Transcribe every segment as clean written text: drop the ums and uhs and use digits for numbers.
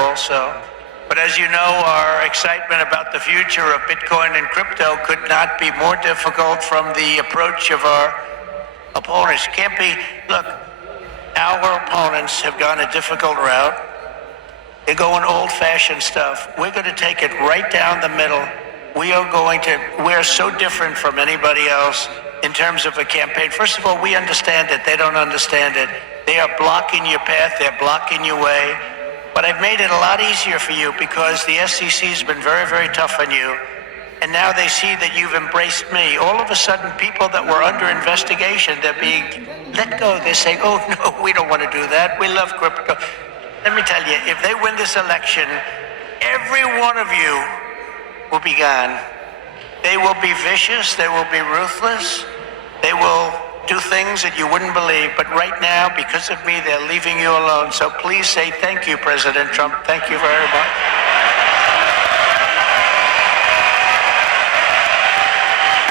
also. But as you know, our excitement about the future of Bitcoin and crypto could not be more difficult from the approach of our opponents. Can't be, look, our opponents have gone a difficult route. They're going old-fashioned stuff. We're going to take it right down the middle. We're so different from anybody else in terms of a campaign. First of all, we understand it. They don't understand it. They are blocking your path. They're blocking your way. But I've made it a lot easier for you because the SEC has been very, very tough on you. And now they see that you've embraced me. All of a sudden, people that were under investigation, they're being let go. They're saying, oh, no, we don't want to do that. We love crypto. Let me tell you, if they win this election, every one of you will be gone. They will be vicious. They will be ruthless. They will do things that you wouldn't believe. But right now, because of me, they're leaving you alone. So please say thank you, President Trump. Thank you very much.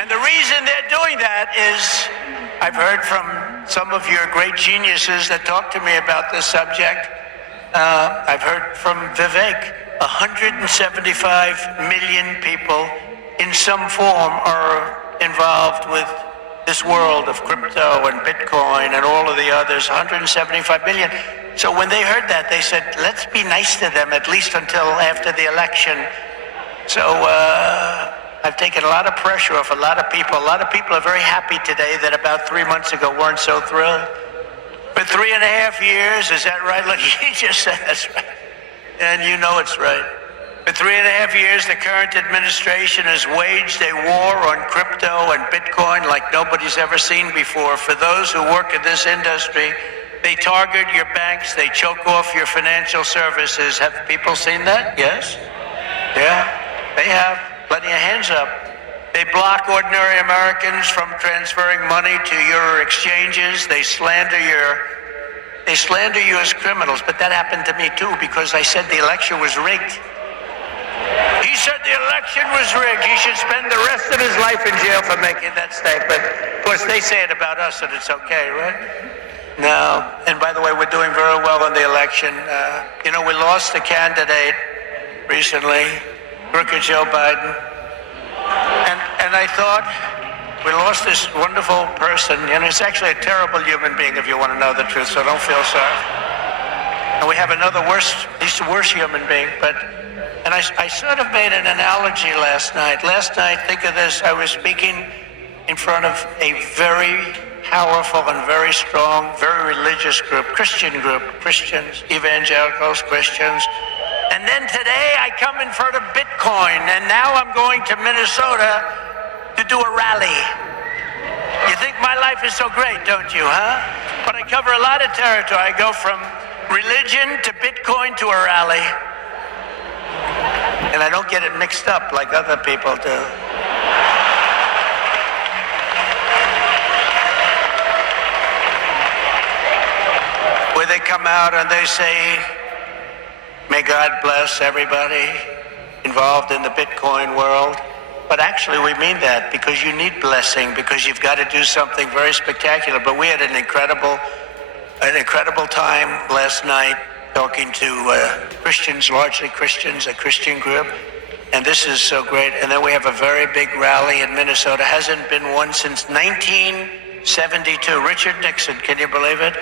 And the reason they're doing that is I've heard from some of your great geniuses that talk to me about this subject. I've heard from Vivek. 175 million people in some form are involved with this world of crypto and Bitcoin and all of the others, 175 million. So when they heard that, they said, let's be nice to them, at least until after the election. So I've taken a lot of pressure off a lot of people. A lot of people are very happy today that about 3 months ago weren't so thrilled. For 3.5 years, is that right? Look, he just said that's right. And you know it's right. For 3.5 years, the current administration has waged a war on crypto and Bitcoin like nobody's ever seen before. For those who work in this industry, they target your banks, they choke off your financial services. Have people seen that? Yes? Yeah, they have. Plenty of hands up. They block ordinary Americans from transferring money to your exchanges. They slander you as criminals. But that happened to me too, because I said the election was rigged. He said the election was rigged. He should spend the rest of his life in jail for making that statement. Of course, they say it about us, and it's okay, right? No. And by the way, we're doing very well in the election. We lost a candidate recently, crooked Joe Biden. And I thought, we lost this wonderful person, and he's actually a terrible human being, if you want to know the truth, so don't feel sorry. And we have another he's a worse human being, and I sort of made an analogy last night. Last night, think of this, I was speaking in front of a very powerful and very strong, very religious group, Christians, evangelicals, Christians. And then today I come in front of Bitcoin, and now I'm going to Minnesota to do a rally. You think my life is so great, don't you, huh? But I cover a lot of territory. I go from religion to Bitcoin to a rally. And I don't get it mixed up like other people do. Where they come out and they say, may God bless everybody involved in the Bitcoin world. But actually we mean that because you need blessing, because you've got to do something very spectacular. But we had an incredible time last night talking to Christians, largely Christians, a Christian group. And this is so great. And then we have a very big rally in Minnesota. Hasn't been one since 1972. Richard Nixon, can you believe it?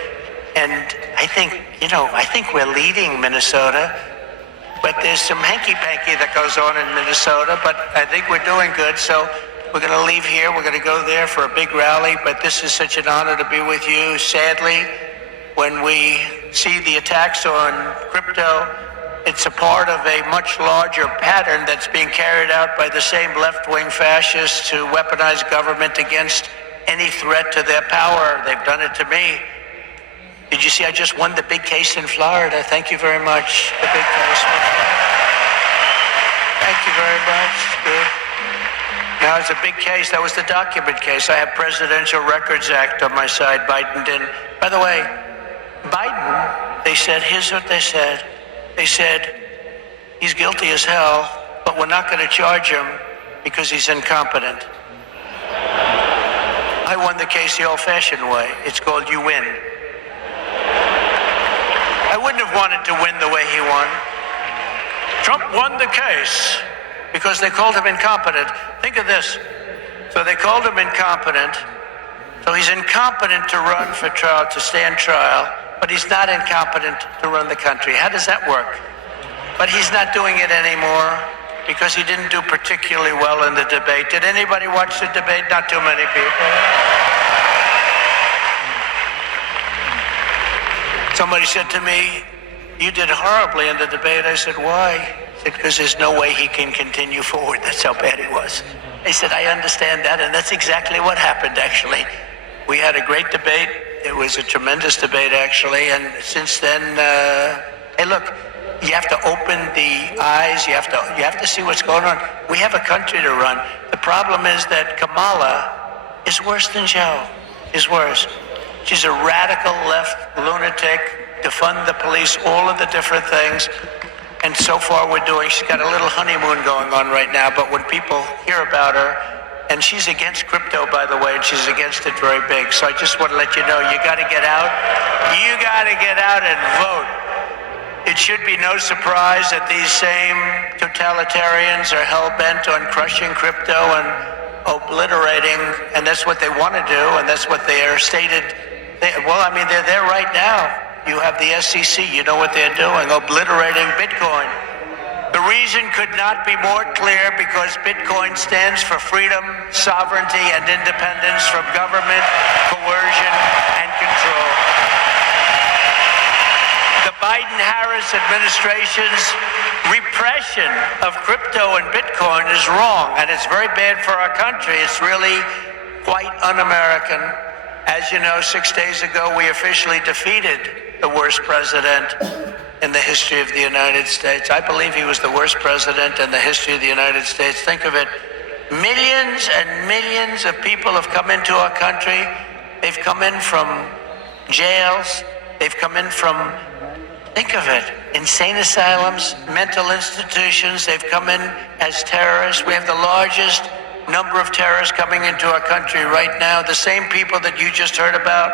And I think we're leading Minnesota. But there's some hanky-panky that goes on in Minnesota, but I think we're doing good. So we're going to leave here. We're going to go there for a big rally, but this is such an honor to be with you. Sadly, when we see the attacks on crypto, it's a part of a much larger pattern that's being carried out by the same left-wing fascists to weaponize government against any threat to their power. They've done it to me. Did you see I just won the big case in Florida? Thank you very much. The big case. Thank you very much. Good. Now it's a big case. That was the document case. I have Presidential Records Act on my side. Biden didn't. By the way, Biden, they said, here's what they said. They said, he's guilty as hell, but we're not going to charge him because he's incompetent. I won the case the old-fashioned way. It's called you win. I wouldn't have wanted to win the way he won. Trump won the case because they called him incompetent. Think of this. So they called him incompetent. So he's incompetent to run for trial, to stand trial, but he's not incompetent to run the country. How does that work? But he's not doing it anymore because he didn't do particularly well in the debate. Did anybody watch the debate? Not too many people. Somebody said to me, "You did horribly in the debate." I said, "Why?" He said, "Because there's no way he can continue forward. That's how bad he was." I said, "I understand that, and that's exactly what happened, actually." We had a great debate. It was a tremendous debate, actually, and since then, hey, look, you have to open the eyes. You have to see what's going on. We have a country to run. The problem is that Kamala is worse than Joe. Is worse. She's a radical left lunatic, defund the police, all of the different things. And so far she's got a little honeymoon going on right now, but when people hear about her, and she's against crypto, by the way, and she's against it very big. So I just want to let you know, you got to get out. You got to get out and vote. It should be no surprise that these same totalitarians are hell-bent on crushing crypto and obliterating, and that's what they want to do, and that's what they are stated. They're there right now. You have the SEC, you know what they're doing, obliterating Bitcoin. The reason could not be more clear, because Bitcoin stands for freedom, sovereignty, and independence from government, coercion, and control. The Biden-Harris administration's repression of crypto and Bitcoin is wrong, and it's very bad for our country. It's really quite un-American. As you know, 6 days ago, we officially defeated the worst president in the history of the United States. I believe he was the worst president in the history of the United States. Think of it. Millions and millions of people have come into our country. They've come in from jails. They've come in from, think of it, insane asylums, mental institutions. They've come in as terrorists. We have the largest number of terrorists coming into our country right now. The same people that you just heard about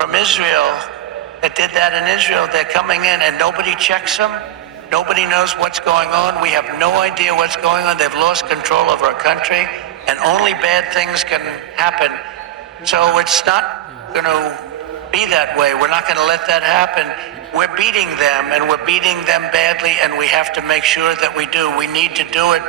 from Israel, that did that in Israel, they're coming in and nobody checks them. Nobody knows what's going on. We have no idea what's going on. They've lost control of our country, and only bad things can happen. So it's not going to be that way. We're not going to let that happen. We're beating them, and we're beating them badly, and we have to make sure that we do. We need to do it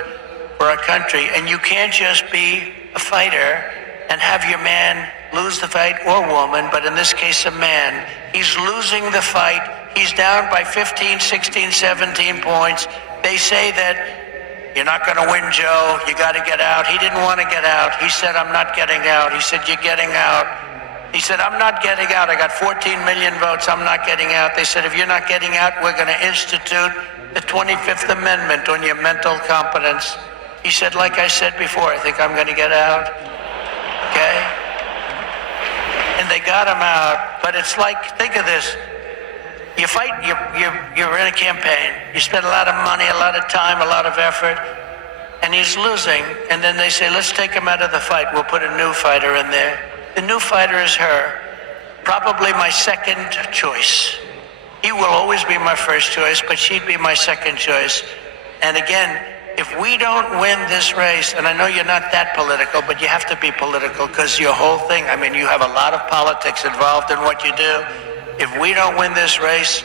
for our country. And you can't just be a fighter and have your man lose the fight, or woman, but in this case a man. He's losing the fight. He's down by 15, 16, 17 points. They say that you're not going to win, Joe. You got to get out. He didn't want to get out. He said, "I'm not getting out." He said, "You're getting out." He said, "I'm not getting out. I got 14 million votes. I'm not getting out." They said, "If you're not getting out, we're going to institute the 25th Amendment on your mental competence." He said, "Like I said before, I think I'm going to get out." Okay? And they got him out. But it's like, think of this. You fight, you're in a campaign. You spend a lot of money, a lot of time, a lot of effort, and he's losing. And then they say, "Let's take him out of the fight. We'll put a new fighter in there." The new fighter is her. Probably my second choice. He will always be my first choice, but she'd be my second choice. And again, if we don't win this race, and I know you're not that political, but you have to be political because your whole thing, I mean, you have a lot of politics involved in what you do. If we don't win this race,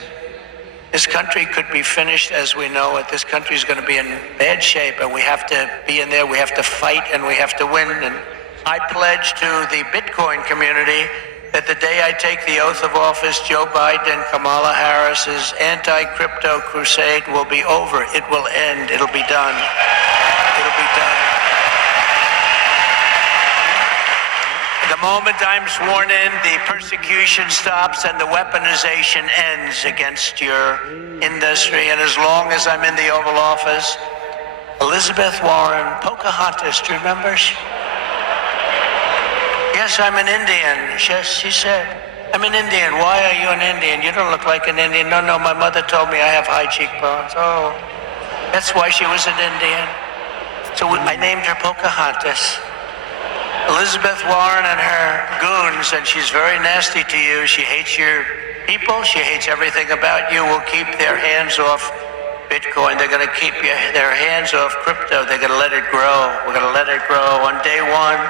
this country could be finished as we know it. This country is going to be in bad shape, and we have to be in there. We have to fight, and we have to win. And I pledge to the Bitcoin community that the day I take the oath of office, Joe Biden and Kamala Harris's anti-crypto crusade will be over. It will end. It'll be done. It'll be done. The moment I'm sworn in, the persecution stops and the weaponization ends against your industry. And as long as I'm in the Oval Office, Elizabeth Warren, Pocahontas, do you remember? Yes, I'm an Indian. Yes, she said, "I'm an Indian." "Why are you an Indian? You don't look like an Indian." "No, my mother told me I have high cheekbones." "Oh, that's why she was an Indian." So I named her Pocahontas. Elizabeth Warren and her goons, and she's very nasty to you. She hates your people. She hates everything about you. Will keep their hands off Bitcoin. They're going to keep their hands off crypto. They're going to let it grow. We're going to let it grow. On day one,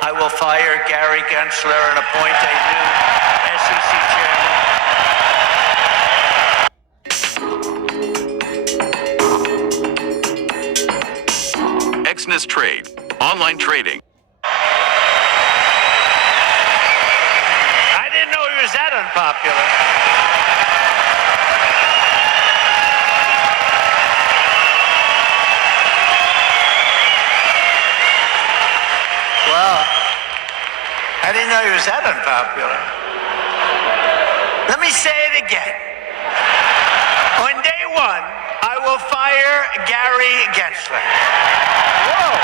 I will fire Gary Gensler and appoint a new SEC chairman. Exness Trade, online trading. I didn't know he was that unpopular. Well, I didn't know he was that unpopular. Let me say it again. On day one, I will fire Gary Gensler. Whoa.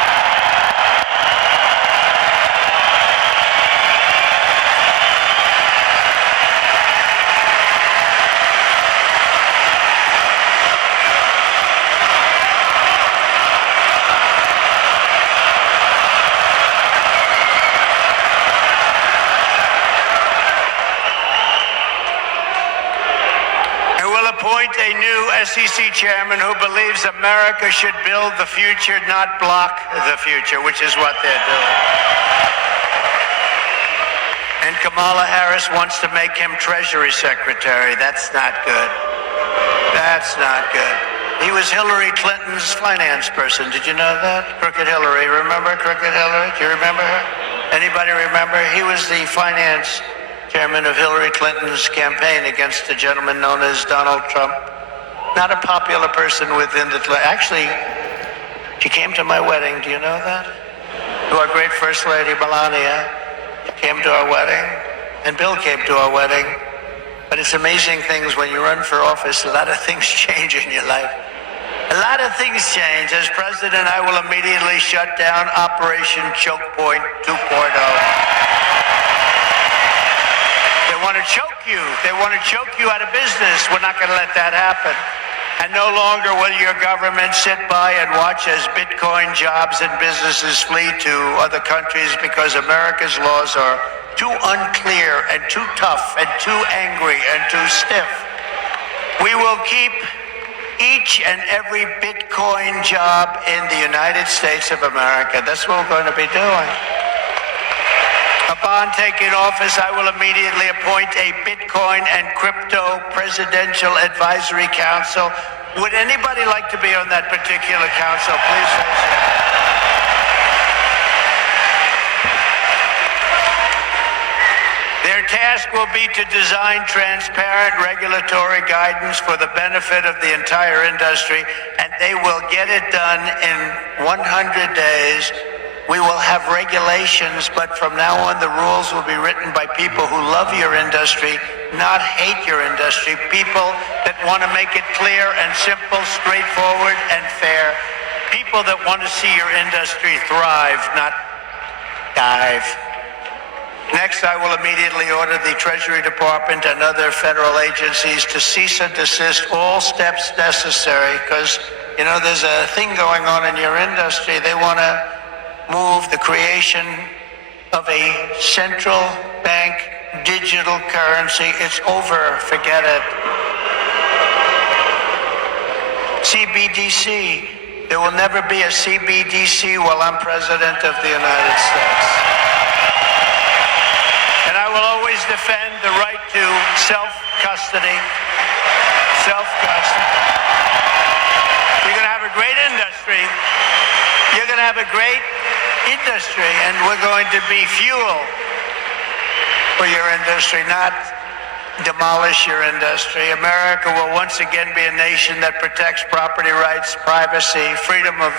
Appoint a new SEC chairman who believes America should build the future, not block the future, which is what they're doing. And Kamala Harris wants to make him Treasury Secretary. That's not good. That's not good. He was Hillary Clinton's finance person. Did you know that? Crooked Hillary. Remember Crooked Hillary? Do you remember her? Anybody remember? He was the finance chairman of Hillary Clinton's campaign against a gentleman known as Donald Trump. Not a popular person within the... Actually, she came to my wedding. Do you know that? To our great First Lady, Melania. She came to our wedding. And Bill came to our wedding. But it's amazing things when you run for office, a lot of things change in your life. A lot of things change. As president, I will immediately shut down Operation Choke Point 2.0. They want to choke you. They want to choke you out of business. We're not going to let that happen. And no longer will your government sit by and watch as Bitcoin jobs and businesses flee to other countries because America's laws are too unclear and too tough and too angry and too stiff. We will keep each and every Bitcoin job in the United States of America. That's what we're going to be doing. Upon taking office, I will immediately appoint a Bitcoin and Crypto Presidential Advisory Council. Would anybody like to be on that particular council? Please raise your hand. Their task will be to design transparent regulatory guidance for the benefit of the entire industry, and they will get it done in 100 days. We will have regulations, but from now on, the rules will be written by people who love your industry, not hate your industry. People that want to make it clear and simple, straightforward and fair. People that want to see your industry thrive, not dive. Next, I will immediately order the Treasury Department and other federal agencies to cease and desist all steps necessary, because, you know, there's a thing going on in your industry. They want to move the creation of a central bank digital currency. It's over. Forget it. CBDC. There will never be a CBDC while I'm president of the United States. And I will always defend the right to self-custody. Self-custody. You're going to have a great industry. You're going to have a great industry, and we're going to be fuel for your industry, not demolish your industry. America will once again be a nation that protects property rights, privacy, freedom of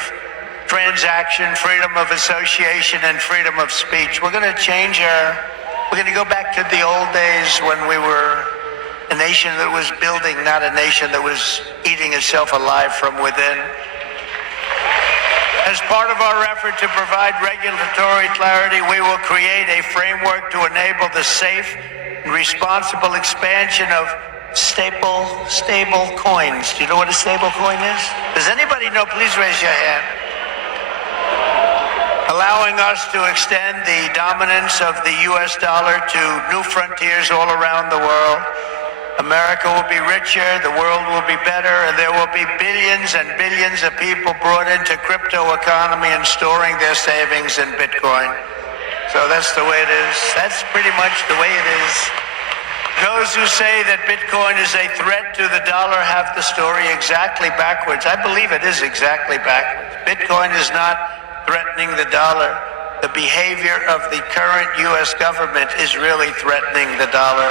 transaction, freedom of association, and freedom of speech. We're going to change we're going to go back to the old days when we were a nation that was building, not a nation that was eating itself alive from within. As part of our effort to provide regulatory clarity, we will create a framework to enable the safe and responsible expansion of stable coins. Do you know what a stable coin is? Does anybody know? Please raise your hand. Allowing us to extend the dominance of the U.S. dollar to new frontiers all around the world. America will be richer, the world will be better, and there will be billions and billions of people brought into crypto economy and storing their savings in Bitcoin. So that's the way it is. That's pretty much the way it is. Those who say that Bitcoin is a threat to the dollar have the story exactly backwards. I believe it is exactly backwards. Bitcoin is not threatening the dollar. The behavior of the current U.S. government is really threatening the dollar.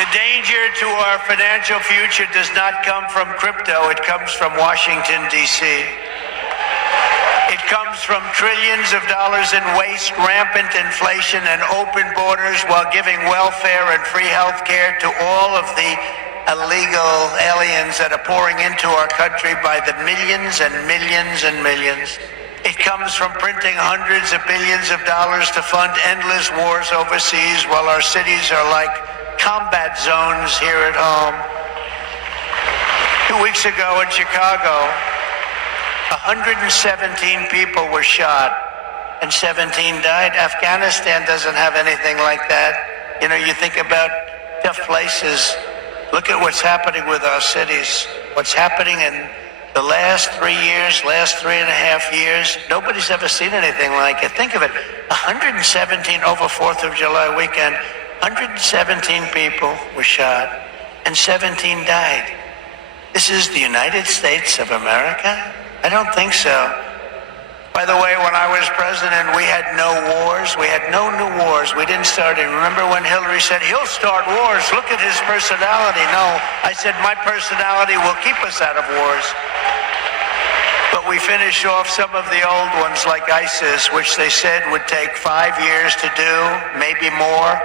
The danger to our financial future does not come from crypto. It comes from Washington, D.C. It comes from trillions of dollars in waste, rampant inflation, and open borders while giving welfare and free health care to all of the illegal aliens that are pouring into our country by the millions and millions and millions. It comes from printing hundreds of billions of dollars to fund endless wars overseas while our cities are like combat zones here at home. 2 weeks ago in Chicago, 117 people were shot and 17 died. Afghanistan doesn't have anything like that. You know, you think about tough places. Look at what's happening with our cities. What's happening in the last 3 years, last 3.5 years. Nobody's ever seen anything like it. Think of it, 117 over 4th of July weekend. 117 people were shot and 17 died. This is the United States of America? I don't think so. By the way, when I was president, we had no wars. We had no new wars. We didn't start it. Remember when Hillary said, he'll start wars. Look at his personality. No, I said, my personality will keep us out of wars. But we finished off some of the old ones like ISIS, which they said would take 5 years to do, maybe more.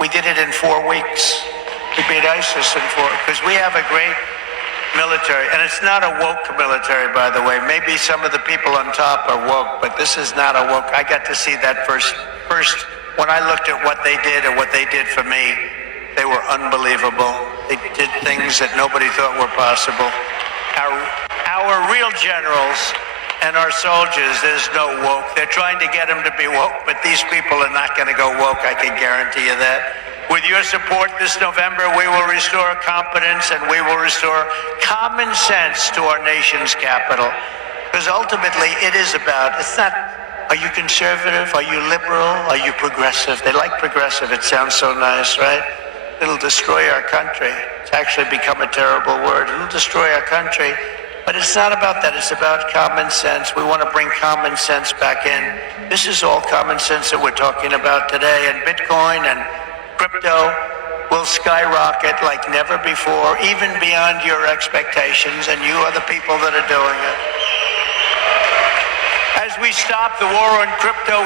We did it in 4 weeks. We beat ISIS in 4, because we have a great military, and it's not a woke military, by the way. Maybe some of the people on top are woke, but this is not a woke. I got to see that first when I looked at what they did and what they did for me. They were unbelievable. They did things that nobody thought were possible. Our real generals and our soldiers, there's no woke. They're trying to get them to be woke, but these people are not going to go woke, I can guarantee you that. With your support this November, we will restore confidence and we will restore common sense to our nation's capital. Because ultimately, it is about, it's not, are you conservative? Are you liberal? Are you progressive? They like progressive. It sounds so nice, right? It'll destroy our country. It's actually become a terrible word. It'll destroy our country. But it's not about that. It's about common sense. We want to bring common sense back in. This is all common sense that we're talking about today. And Bitcoin and crypto will skyrocket like never before, even beyond your expectations, and you are the people that are doing it. As we stop the war on crypto,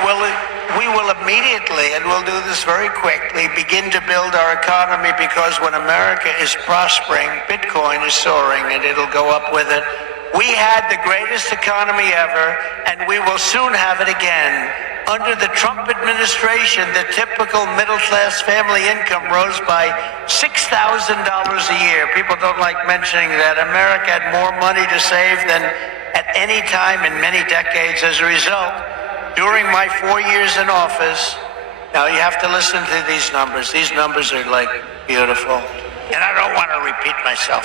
we will immediately, and we'll do this very quickly, begin to build our economy, because when America is prospering, Bitcoin is soaring, and it'll go up with it. We had the greatest economy ever, and we will soon have it again. Under the Trump administration, the typical middle-class family income rose by $6,000 a year. People don't like mentioning that. America had more money to save than at any time in many decades. As a result, during my 4 years in office, now you have to listen to these numbers. These numbers are like beautiful. And I don't want to repeat myself.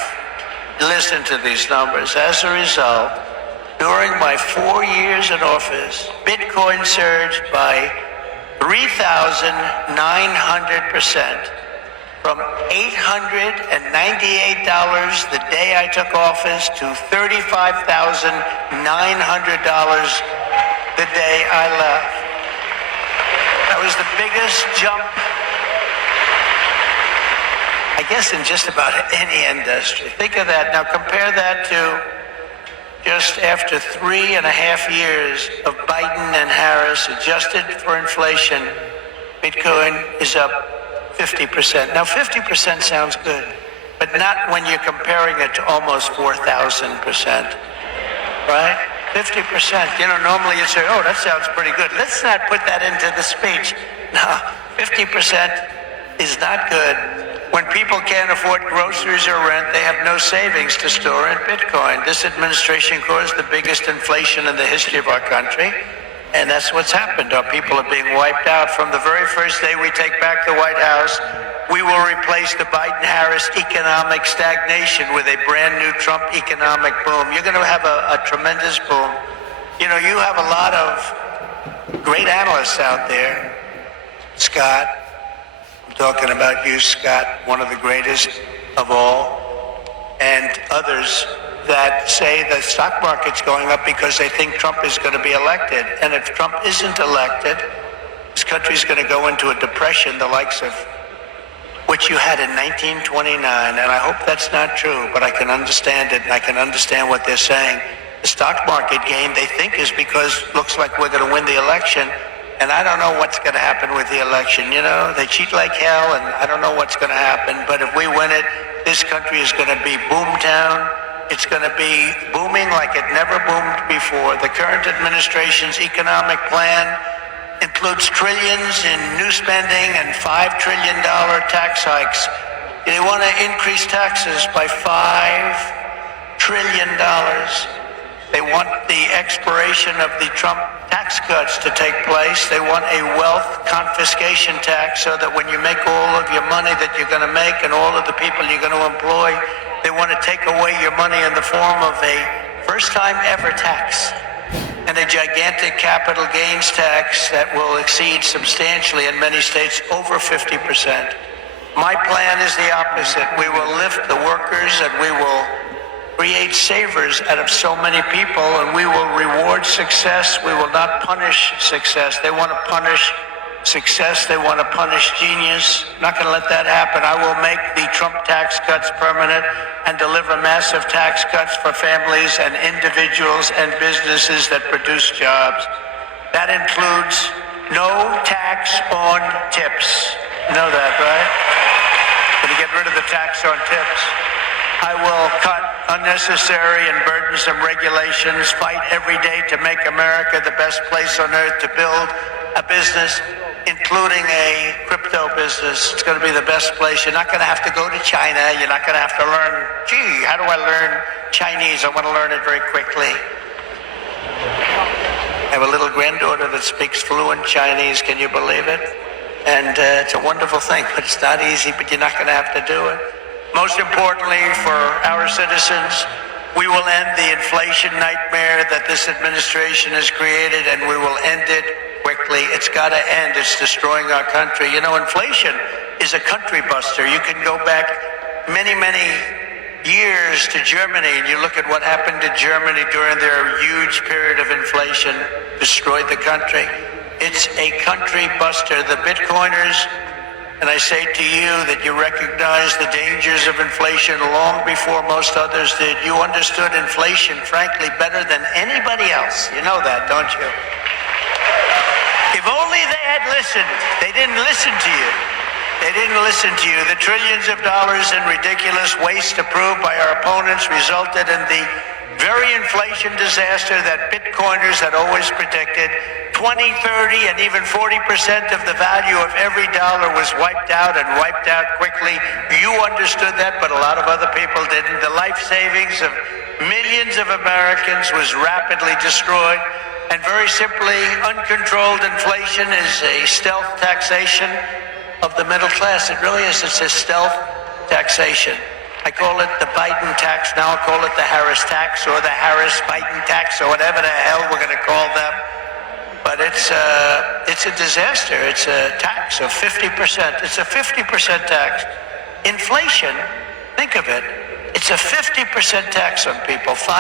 Listen to these numbers. As a result, during my 4 years in office, Bitcoin surged by 3,900%, from $898 the day I took office to $35,900 the day I left. That was the biggest jump, I guess, in just about any industry. Think of that. Now compare that to just after 3.5 years of Biden and Harris, adjusted for inflation, Bitcoin is up 50%. Now 50% sounds good, but not when you're comparing it to almost 4,000%, right? 50%. You know, normally you say, oh, that sounds pretty good. Let's not put that into the speech. No, 50% is not good. When people can't afford groceries or rent, they have no savings to store in Bitcoin. This administration caused the biggest inflation in the history of our country. And that's what's happened. Our people are being wiped out. From the very first day we take back the White House, we will replace the Biden-Harris economic stagnation with a brand new Trump economic boom. You're going to have a tremendous boom. You know, you have a lot of great analysts out there. Scott, I'm talking about you, Scott, one of the greatest of all, and others that say the stock market's going up because they think Trump is going to be elected. And if Trump isn't elected, this country's going to go into a depression the likes of which you had in 1929. And I hope that's not true, but I can understand it, and I can understand what they're saying. The stock market gain, they think, is because it looks like we're going to win the election. And I don't know what's going to happen with the election. You know, they cheat like hell, and I don't know what's going to happen. But if we win it, this country is going to be boomtown. It's going to be booming like it never boomed before. The current administration's economic plan includes trillions in new spending and $5 trillion tax hikes. They want to increase taxes by $5 trillion. They want the expiration of the Trump tax cuts to take place. They want a wealth confiscation tax so that when you make all of your money that you're going to make and all of the people you're going to employ, they want to take away your money in the form of a first-time ever tax and a gigantic capital gains tax that will exceed substantially in many states over 50%. My plan is the opposite. We will lift the workers and we will create savers out of so many people, and we will reward success. We will not punish success. They want to punish success. They want to punish genius. Not going to let that happen. I will make the Trump tax cuts permanent and deliver massive tax cuts for families and individuals and businesses that produce jobs. That includes no tax on tips. You know that, right? Going to get rid of the tax on tips. I will cut unnecessary and burdensome regulations, fight every day to make America the best place on earth to build a business, including a crypto business. It's going to be the best place. You're not going to have to go to China. You're not going to have to learn, gee, how do I learn Chinese? I want to learn it very quickly. I have a little granddaughter that speaks fluent Chinese. Can you believe it? And it's a wonderful thing, but it's not easy, but you're not going to have to do it. Most importantly for our citizens, we will end the inflation nightmare that this administration has created, and we will end it quickly. It's got to end. It's destroying our country. You know, inflation is a country buster. You can go back many, many years to Germany, and you look at what happened to Germany during their huge period of inflation, destroyed the country. It's a country buster. The Bitcoiners, and I say to you that you recognize the dangers of inflation long before most others did. You understood inflation, frankly, better than anybody else. You know that, don't you? If only they had listened. They didn't listen to you. They didn't listen to you. The trillions of dollars in ridiculous waste approved by our opponents resulted in the very inflation disaster that Bitcoiners had always predicted. 20, 30, and even 40% of the value of every dollar was wiped out, and wiped out quickly. You understood that, but a lot of other people didn't. The life savings of millions of Americans was rapidly destroyed. And very simply, uncontrolled inflation is a stealth taxation of the middle class. It really is. It's a stealth taxation. I call it the Biden tax. Now I'll call it the Harris tax, or the Harris-Biden tax, or whatever the hell we're going to call them. But it's a disaster. It's a tax of 50%. It's a 50% tax. Inflation, think of it, it's a 50% tax on people, 50.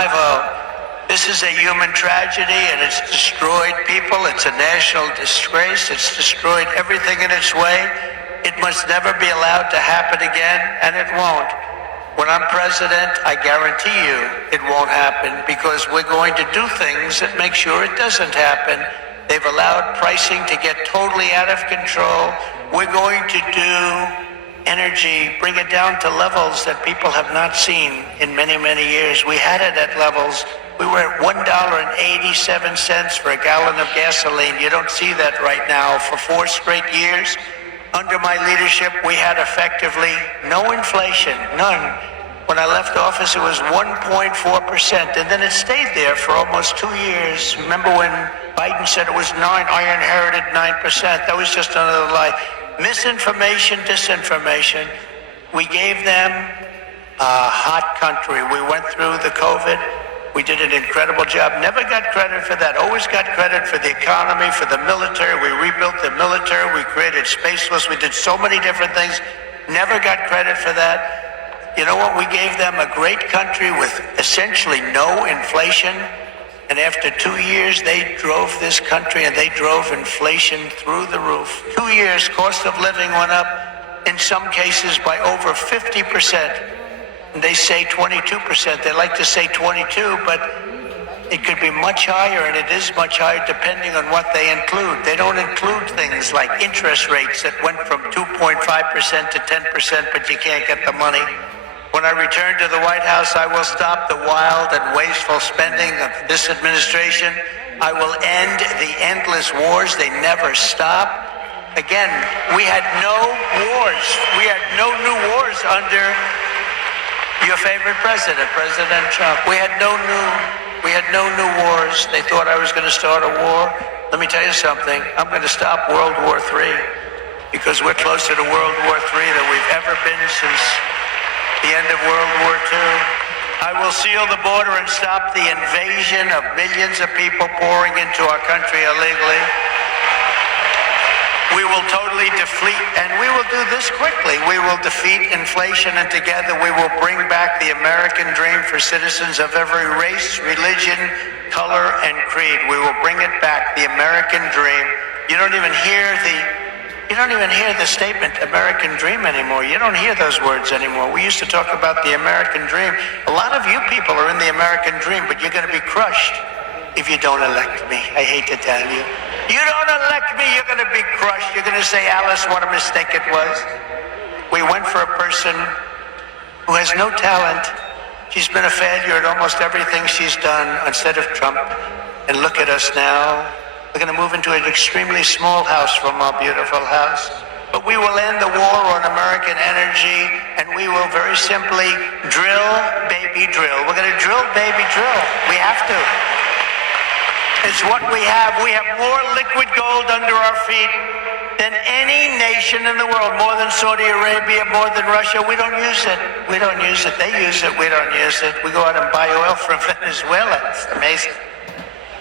This is a human tragedy, and it's destroyed people. It's a national disgrace. It's destroyed everything in its way. It must never be allowed to happen again, and it won't. When I'm president, I guarantee you it won't happen, because we're going to do things that make sure it doesn't happen. They've allowed pricing to get totally out of control. We're going to do energy, bring it down to levels that people have not seen in many, many years. We had it at levels. We were at $1.87 for a gallon of gasoline. You don't see that right now. For 4 straight years, under my leadership, we had effectively no inflation, none. When I left office, it was 1.4%, and then it stayed there for almost 2 years. Remember when Biden said it was 9? I inherited 9%. That was just another lie. Misinformation, disinformation. We gave them a hot country. We went through the COVID. We did an incredible job. Never got credit for that. Always got credit for the economy, for the military. We rebuilt the military. We created Space Force. We did so many different things. Never got credit for that. You know what? We gave them a great country with essentially no inflation. And after 2 years, they drove this country and they drove inflation through the roof. 2 years, cost of living went up, in some cases by over 50%. They say 22%. They like to say 22, but it could be much higher, and it is much higher depending on what they include. They don't include things like interest rates that went from 2.5% to 10%, but you can't get the money. When I return to the White House, I will stop the wild and wasteful spending of this administration. I will end the endless wars. They never stop. Again, we had no wars. We had no new wars under your favorite president, President Trump. We had no new wars. They thought I was going to start a war. Let me tell you something. I'm going to stop World War III because we're closer to World War III than we've ever been since the end of World War II. I will seal the border and stop the invasion of millions of people pouring into our country illegally. We will totally defeat, and we will do this quickly. We will defeat inflation, and together we will bring back the American dream for citizens of every race, religion, color, and creed. We will bring it back, the American dream. You don't even hear the statement American dream anymore. You don't hear those words anymore. We used to talk about the American dream. A lot of you people are in the American dream, but you're going to be crushed if you don't elect me. I hate to tell you. You don't elect me, you're going to be crushed. You're going to say, Alice, what a mistake it was. We went for a person who has no talent. She's been a failure at almost everything she's done instead of Trump. And look at us now. We're going to move into an extremely small house from our beautiful house. But we will end the war on American energy, and we will very simply drill, baby, drill. We're going to drill, baby, drill. We have to. It's what we have. We have more liquid gold under our feet than any nation in the world, more than Saudi Arabia, more than Russia. We don't use it. We don't use it. They use it. We don't use it. We go out and buy oil from Venezuela. It's amazing.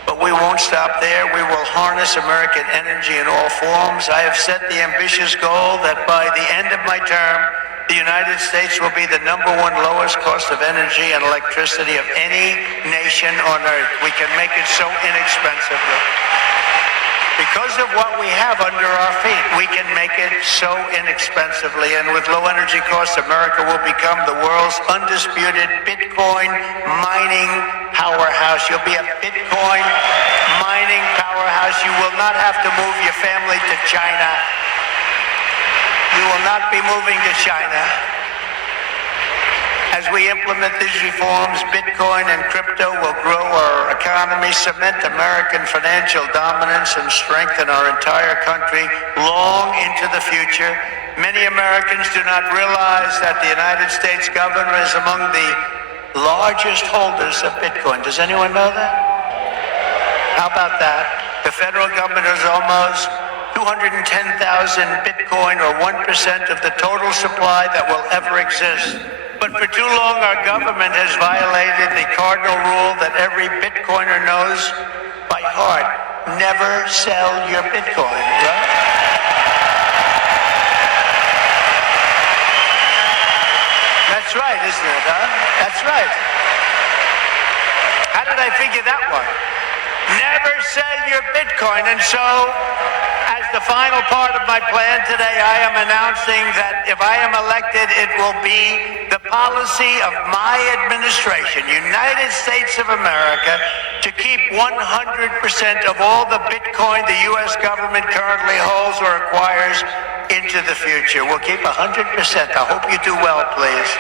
But we won't stop there. We will harness American energy in all forms. I have set the ambitious goal that by the end of my term, the United States will be the #1 lowest cost of energy and electricity of any nation on earth. We can make it so inexpensively. Because of what we have under our feet, we can make it so inexpensively. And with low energy costs, America will become the world's undisputed Bitcoin mining powerhouse. You'll be a Bitcoin mining powerhouse. You will not have to move your family to China. You will not be moving to China. As we implement these reforms, Bitcoin and crypto will grow our economy, cement American financial dominance, and strengthen our entire country long into the future. Many Americans do not realize that the United States government is among the largest holders of Bitcoin. Does anyone know that? How about that? The federal government is almost 210,000 Bitcoin, or 1% of the total supply that will ever exist. But for too long, our government has violated the cardinal rule that every Bitcoiner knows by heart. Never sell your Bitcoin, right? That's right, isn't it, huh? That's right. How did I figure that one? Never sell your Bitcoin. And so, as the final part of my plan today, I am announcing that if I am elected, it will be the policy of my administration, United States of America, to keep 100% of all the Bitcoin the U.S. government currently holds or acquires into the future. We'll keep 100%. I hope you do well, please.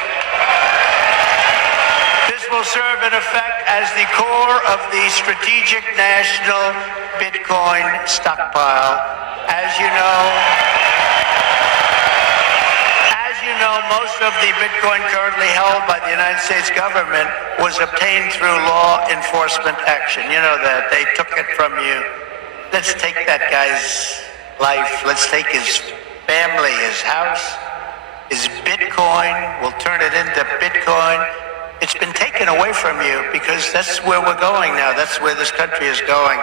This will serve in effect as the core of the strategic national Bitcoin stockpile. As you know, most of the Bitcoin currently held by the United States government was obtained through law enforcement action. You know that. They took it from you. Let's take that guy's life. Let's take his family, his house, his Bitcoin. We'll turn it into Bitcoin. It's been taken away from you because that's where we're going now. That's where this country is going.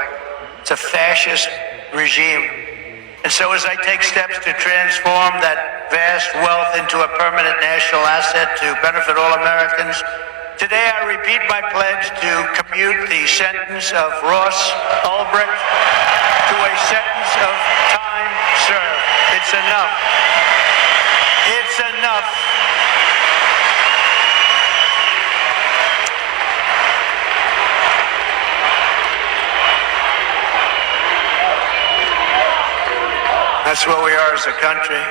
It's a fascist regime. And so as I take steps to transform that vast wealth into a permanent national asset to benefit all Americans, today I repeat my pledge to commute the sentence of Ross Ulbricht to a sentence of time served. It's enough. It's enough. That's where we are as a country.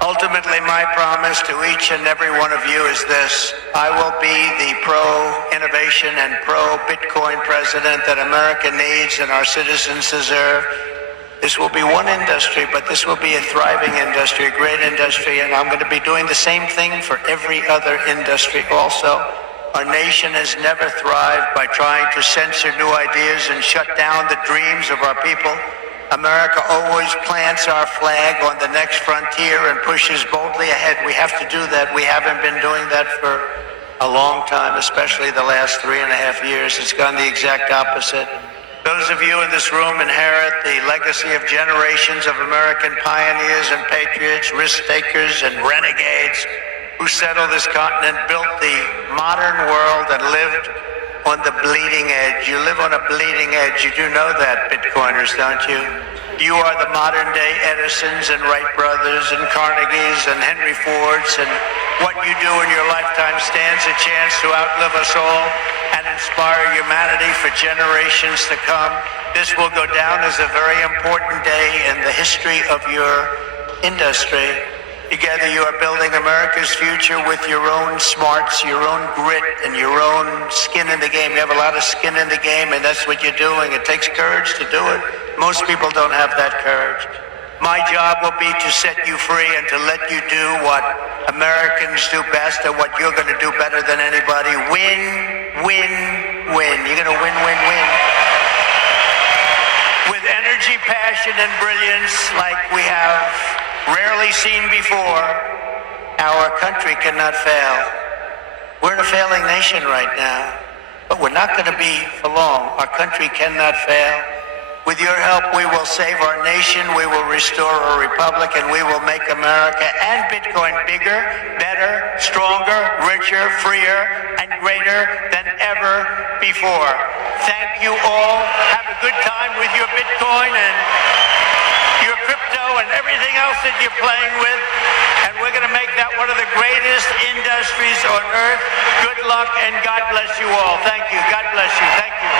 Ultimately, my promise to each and every one of you is this: I will be the pro-innovation and pro-Bitcoin president that America needs and our citizens deserve. This will be one industry, but this will be a thriving industry, a great industry, and I'm going to be doing the same thing for every other industry also. Our nation has never thrived by trying to censor new ideas and shut down the dreams of our people. America always plants our flag on the next frontier and pushes boldly ahead. We have to do that. We haven't been doing that for a long time, especially the last 3.5 years. It's gone the exact opposite. Those of you in this room inherit the legacy of generations of American pioneers and patriots, risk-takers and renegades who settled this continent, built the modern world, and lived on the bleeding edge. You live on a bleeding edge. You do know that, Bitcoiners, don't you? You are the modern-day Edisons and Wright brothers and Carnegies and Henry Fords, and what you do in your lifetime stands a chance to outlive us all and inspire humanity for generations to come. This will go down as a very important day in the history of your industry. Together you are building America's future with your own smarts, your own grit, and your own skin in the game. You have a lot of skin in the game, and that's what you're doing. It takes courage to do it. Most people don't have that courage. My job will be to set you free and to let you do what Americans do best and what you're going to do better than anybody. Win, win, win. You're going to win, win, win. With energy, passion, and brilliance like we have rarely seen before, our country cannot fail. We're in a failing nation right now, but we're not going to be for long. Our country cannot fail. With your help, we will save our nation, we will restore our republic, and we will make America and Bitcoin bigger, better, stronger, richer, freer, and greater than ever before. Thank you all. Have a good time with your Bitcoin and your crypto and everything else that you're playing with. And we're going to make that one of the greatest industries on earth. Good luck and God bless you all. Thank you. God bless you. Thank you.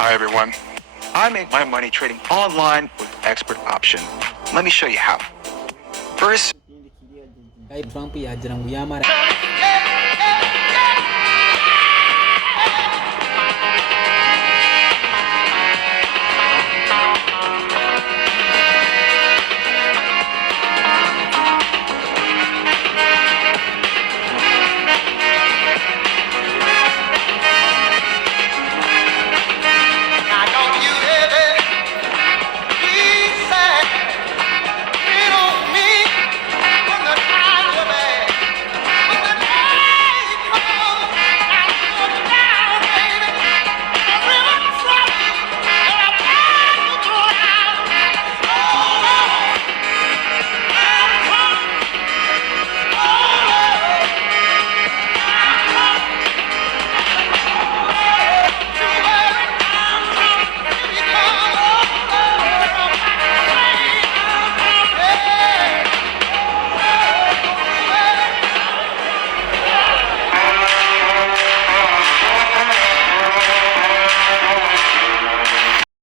Hi everyone. I make my money trading online with Expert Option. Let me show you how. First, Trump ya jarang ya mara